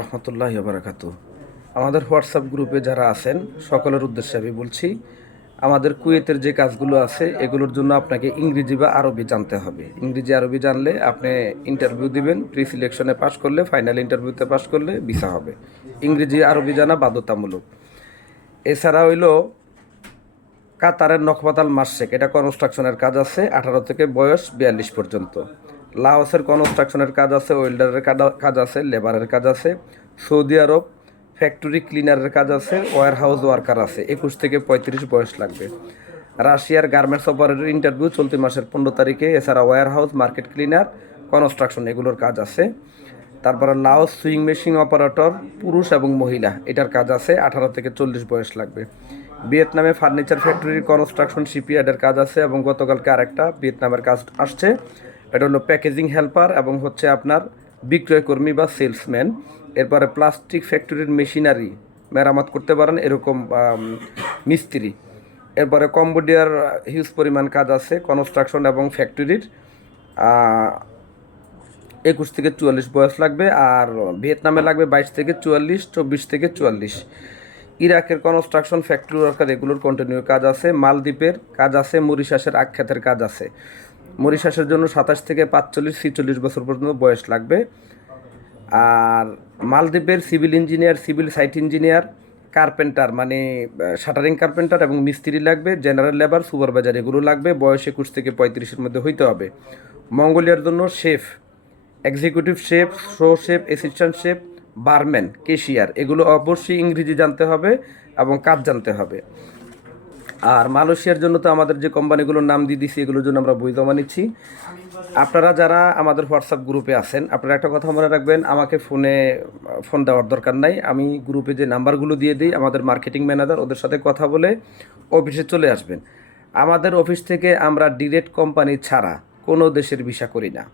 রহমতুল্লাহি ওয়া বারাকাতুহু। আমাদের হোয়াটসঅ্যাপ গ্রুপে যারা আছেন সকলের উদ্দেশ্যে আমি বলছি, আমাদের কুয়েতের যে কাজগুলো আছে এগুলোর জন্য আপনাকে ইংরেজি বা আরবি জানতে হবে। ইংরেজি আরবি জানলে আপনি ইন্টারভিউ দিবেন, প্রি সিলেকশনে পাশ করলে, ফাইনাল ইন্টারভিউতে পাশ করলে ভিসা হবে। ইংরেজি আরবি জানা বাধ্যতামূলক। এছাড়া হইল কাতারের নখপাতাল মাসশেক, এটা কনস্ট্রাকশনের কাজ আছে 18 থেকে বয়স 42 পর্যন্ত। লাওসের কনস্ট্রাকশনের কাজ আছে, ওয়েল্ডারের কাজ আছে, লেবারের কাজ আছে। সৌদি আরব ফ্যাক্টরি ক্লিনারের কাজ আছে, ওয়্যার হাউস ওয়ার্কার আছে, 21 থেকে 35 বয়স লাগবে। রাশিয়ার গার্মেন্টস অপারেটর ইন্টারভিউ চলতি মাসের 15 তারিখে। এছাড়া warehouse, market cleaner, construction এগুলোর কাজ আছে। তারপরে লাওস সুইং মেশিন অপারেটর পুরুষ এবং মহিলা, এটার কাজ আছে 18 থেকে 40 বয়স লাগবে। ভিয়েতনামে ফার্নিচার ফ্যাক্টরির কনস্ট্রাকশন শিপইয়ার্ডের কাজ আছে এবং গতকালকে আরেকটা ভিয়েতনামের কাজ আসছে, এটা হলো প্যাকেজিং হেল্পার এবং হচ্ছে আপনার বিক্রয়কর্মী বা সেলসম্যান। এরপরে প্লাস্টিক ফ্যাক্টরির মেশিনারি মেরামত করতে পারেন এরকম মিস্ত্রি। এরপরে কম্বোডিয়ার হিউজ পরিমাণ কাজ আছে কনস্ট্রাকশন এবং ফ্যাক্টরির, 21 থেকে 44 বয়স লাগবে। আর ভিয়েতনামে লাগবে 22 থেকে 44, 24 থেকে 44। ইরাকের কনস্ট্রাকশন ফ্যাক্টরি ওয়ার্কার এগুলোর কন্টিনিউ কাজ আছে। মালদ্বীপের কাজ আছে, মরিশাসের আখ্যাতের কাজ আছে। মরিশাসের জন্য 27 থেকে 45, 46 বছর পর্যন্ত বয়স লাগবে। আর মালদ্বীপের civil engineer, civil site engineer, carpenter মানে শাটারিং কার্পেন্টার এবং মিস্ত্রি লাগবে। জেনারেল লেবার, সুপারভাইজার এগুলো লাগবে। বয়স 21 থেকে 35-এর মধ্যে হইতে হবে। মঙ্গোলিয়ার জন্য chef, executive chef, show chef, assistant chef, barman, cashier এগুলো অবশ্যই ইংরেজি জানতে হবে এবং কাজ জানতে হবে। আর মালয়েশিয়ার জন্য তো আমাদের যে কোম্পানিগুলোর নাম দিয়ে দিচ্ছি এগুলোর জন্য আমরা বই জমা নিচ্ছি। আপনারা যারা আমাদের হোয়াটসঅ্যাপ গ্রুপে আছেন, আপনারা একটা কথা মনে রাখবেন, আমাকে ফোন দেওয়ার দরকার নাই। আমি গ্রুপে যে নাম্বারগুলো দিয়ে দিই, আমাদের মার্কেটিং ম্যানেজার ওদের সাথে কথা বলে অফিসে চলে আসবেন। আমাদের অফিস থেকে আমরা ডিরেক্ট কোম্পানি ছাড়া কোনো দেশের ভিসা করি না।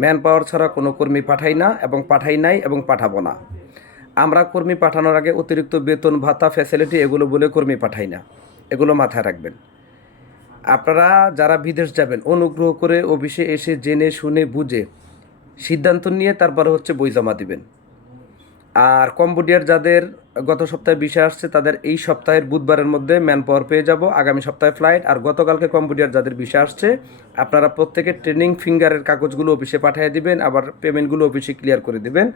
ম্যান পাওয়ার ছাড়া কোনো কর্মী পাঠাই না এবং পাঠাই নাই এবং পাঠাবো না। আমরা কর্মী পাঠানোর আগে অতিরিক্ত বেতন ভাতা ফ্যাসিলিটি এগুলো বলে কর্মী পাঠাই না, এগুলো মাথায় রাখবেন। আপনারা যারা বিদেশ যাবেন অনুগ্রহ করে অফিসে এসে জেনে শুনে বুঝে সিদ্ধান্ত নিয়ে তারপরে হচ্ছে বই জমা দিবেন। আর কম্বোডিয়ার যাদের গত সপ্তাহে ভিসা আসছে তাদের এই সপ্তাহের বুধবারের মধ্যে ম্যান পাওয়ার পেয়ে যাব, আগামী সপ্তাহে ফ্লাইট। আর গতকালকে কম্বোডিয়ার যাদের ভিসা আসছে আপনারা প্রত্যেকে ট্রেনিং ফিঙ্গারের কাগজগুলো অফিসে পাঠিয়ে দিবেন, আবার পেমেন্টগুলো অফিসে ক্লিয়ার করে দিবেন।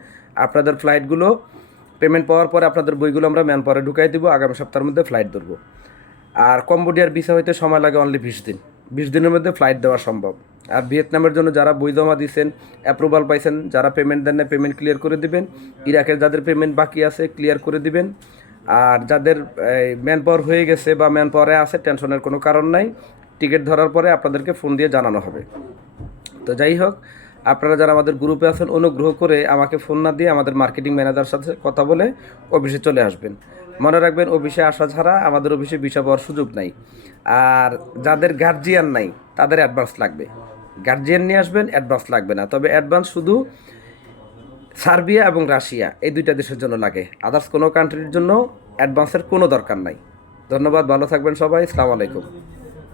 আপনাদের ফ্লাইটগুলো পেমেন্ট পাওয়ার পরে আপনাদের বইগুলো আমরা ম্যান পাওয়ারে ঢুকাই দেবো, আগামী সপ্তাহের মধ্যে ফ্লাইট ধরবো। আর কম্বোডিয়ার ভিসা হইতে সময় লাগে অনলি 20 দিন, 20 দিনের মধ্যে ফ্লাইট দেওয়া সম্ভব। আর ভিয়েতনামের জন্য যারা বই জমা দিয়েছেন, অ্যাপ্রুভাল পাইছেন, যারা পেমেন্ট দেন না পেমেন্ট ক্লিয়ার করে দিবেন। ইরাকের যাদের পেমেন্ট বাকি আছে ক্লিয়ার করে দিবেন। আর যাদের ম্যান পাওয়ার হয়ে গেছে বা ম্যান পাওয়ারে আছে টেনশনের কোনো কারণ নাই, টিকিট ধরার পরে আপনাদেরকে ফোন দিয়ে জানানো হবে। তো যাই হোক, আপনারা যারা আমাদের গ্রুপে আছেন অনুগ্রহ করে আমাকে ফোন না দিয়ে আমাদের মার্কেটিং ম্যানেজার সাথে কথা বলে অফিসে চলে আসবেন। মনে রাখবেন অফিসে আসা ছাড়া আমাদের অফিসে ভিসা পাওয়ার সুযোগ নাই। আর যাদের গার্জিয়ান নাই তাদের অ্যাডভান্স লাগবে। গার্জিয়ান নিয়ে আসবেন, অ্যাডভান্স লাগবে না। তবে অ্যাডভান্স শুধু সার্বিয়া এবং রাশিয়া এই দুইটা দেশের জন্য লাগে, আদার্স কোনো কান্ট্রির জন্য অ্যাডভান্সের কোনো দরকার নাই। ধন্যবাদ, ভালো থাকবেন সবাই, আসসালামু আলাইকুম।